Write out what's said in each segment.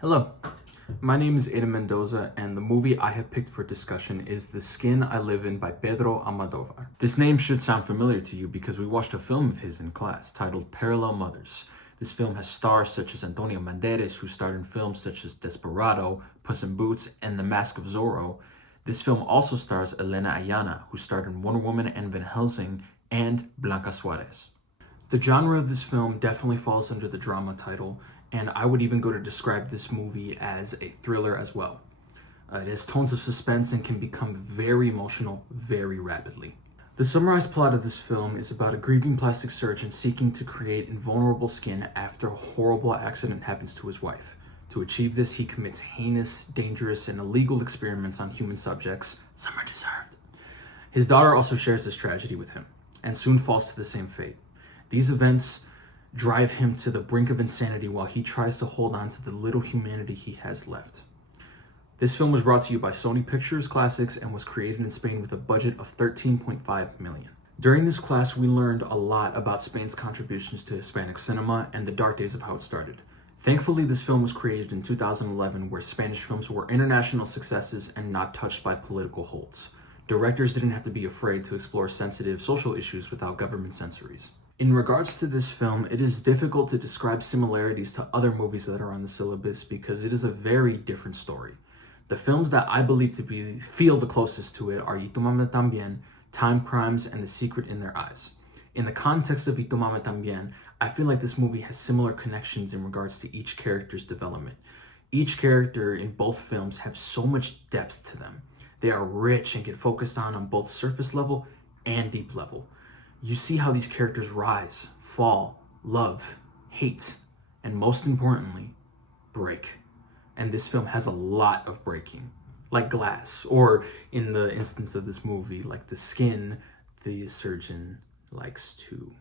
Hello, my name is Ada Mendoza, and the movie I have picked for discussion is The Skin I Live In by Pedro Almodovar. This name should sound familiar to you because we watched a film of his in class titled Parallel Mothers. This film has stars such as Antonio Banderas, who starred in films such as Desperado, Puss in Boots, and The Mask of Zorro. This film also stars Elena Ayana, who starred in Wonder Woman and Van Helsing, and Blanca Suarez. The genre of this film definitely falls under the drama title, and I would even go to describe this movie as a thriller as well. It has tones of suspense and can become very emotional very rapidly. The summarized plot of this film is about a grieving plastic surgeon seeking to create invulnerable skin after a horrible accident happens to his wife. To achieve this, he commits heinous, dangerous, and illegal experiments on human subjects. Some are deserved. His daughter also shares this tragedy with him, and soon falls to the same fate. These events drive him to the brink of insanity while he tries to hold on to the little humanity he has left. This film was brought to you by Sony Pictures Classics and was created in Spain with a budget of 13.5 million. During this class, we learned a lot about Spain's contributions to Hispanic cinema and the dark days of how it started. Thankfully, this film was created in 2011, where Spanish films were international successes and not touched by political holds. Directors didn't have to be afraid to explore sensitive social issues without government censures. In regards to this film, it is difficult to describe similarities to other movies that are on the syllabus because it is a very different story. The films that I believe to feel the closest to it are Y Tu Mama Tambien, Time Crimes, and The Secret in Their Eyes. In the context of Y Tu Mama Tambien, I feel like this movie has similar connections in regards to each character's development. Each character in both films have so much depth to them. They are rich and get focused on both surface level and deep level. You see how these characters rise, fall, love, hate, and most importantly, break. And this film has a lot of breaking, like glass, or in the instance of this movie, like the skin the surgeon likes to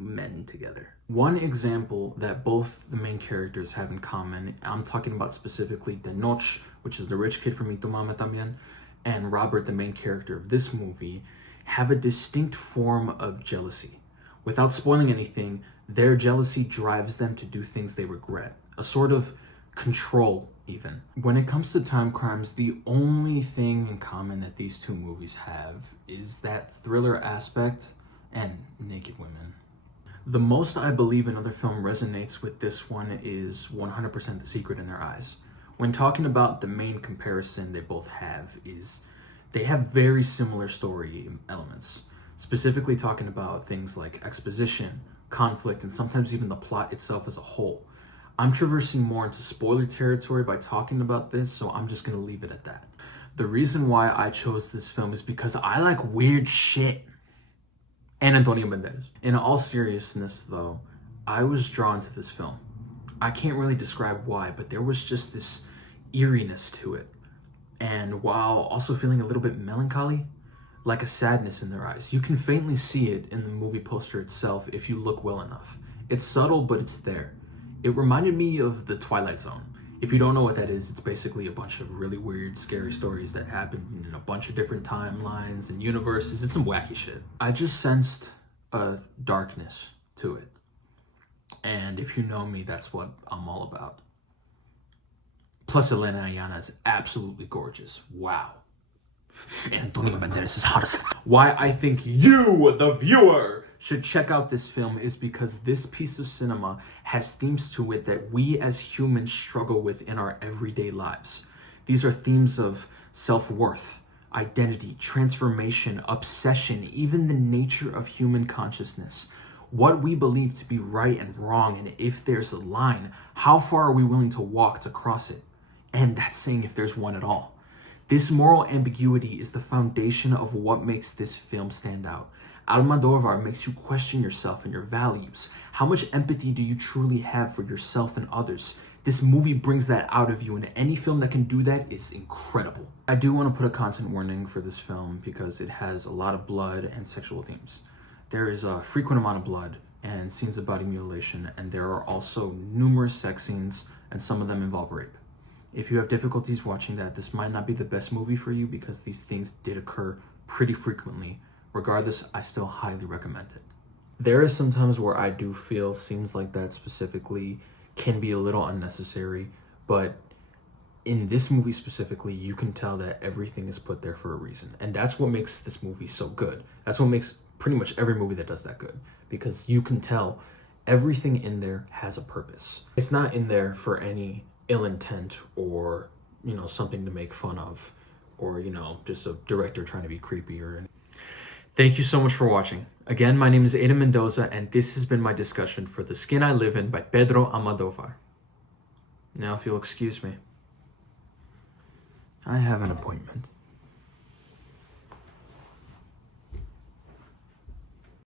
mend together. One example that both the main characters have in common, I'm talking about specifically Tenoch, which is the rich kid from Y Tu Mama Tambien, and Robert, the main character of this movie, have a distinct form of jealousy. Without spoiling anything, their jealousy drives them to do things they regret, a sort of control even. When it comes to Time Crimes, the only thing in common that these two movies have is that thriller aspect and naked women. The most I believe another film resonates with this one is 100% The Secret in Their Eyes. When talking about the main comparison they both have is they have very similar story elements, specifically talking about things like exposition, conflict, and sometimes even the plot itself as a whole. I'm traversing more into spoiler territory by talking about this, so I'm just gonna leave it at that. The reason why I chose this film is because I like weird shit. And Antonio Banderas. In all seriousness though, I was drawn to this film. I can't really describe why, but there was just this eeriness to it. And while also feeling a little bit melancholy, like a sadness in their eyes. You can faintly see it in the movie poster itself if you look well enough. It's subtle, but it's there. It reminded me of The Twilight Zone. If you don't know what that is, it's basically a bunch of really weird, scary stories that happen in a bunch of different timelines and universes. It's some wacky shit. I just sensed a darkness to it. And if you know me, that's what I'm all about. Plus, Elena Ayana is absolutely gorgeous. Wow. And Antonio Banderas is hot as f. Why I think you, the viewer, should check out this film is because this piece of cinema has themes to it that we as humans struggle with in our everyday lives. These are themes of self-worth, identity, transformation, obsession, even the nature of human consciousness. What we believe to be right and wrong, and if there's a line, how far are we willing to walk to cross it? And that's saying if there's one at all. This moral ambiguity is the foundation of what makes this film stand out. Almodovar makes you question yourself and your values. How much empathy do you truly have for yourself and others? This movie brings that out of you, and any film that can do that is incredible. I do want to put a content warning for this film because it has a lot of blood and sexual themes. There is a frequent amount of blood and scenes of body mutilation, and there are also numerous sex scenes, and some of them involve rape. If you have difficulties watching that, this might not be the best movie for you because these things did occur pretty frequently. Regardless, I still highly recommend it. There is some times where I do feel scenes like that specifically can be a little unnecessary, but in this movie specifically, you can tell that everything is put there for a reason. And that's what makes this movie so good. That's what makes pretty much every movie that does that good, because you can tell everything in there has a purpose. It's not in there for any ill intent or, you know, something to make fun of, or, you know, just a director trying to be creepy or... Thank you so much for watching. Again, my name is Aidan Mendoza, and this has been my discussion for The Skin I Live In by Pedro Almodovar. Now, if you'll excuse me, I have an appointment.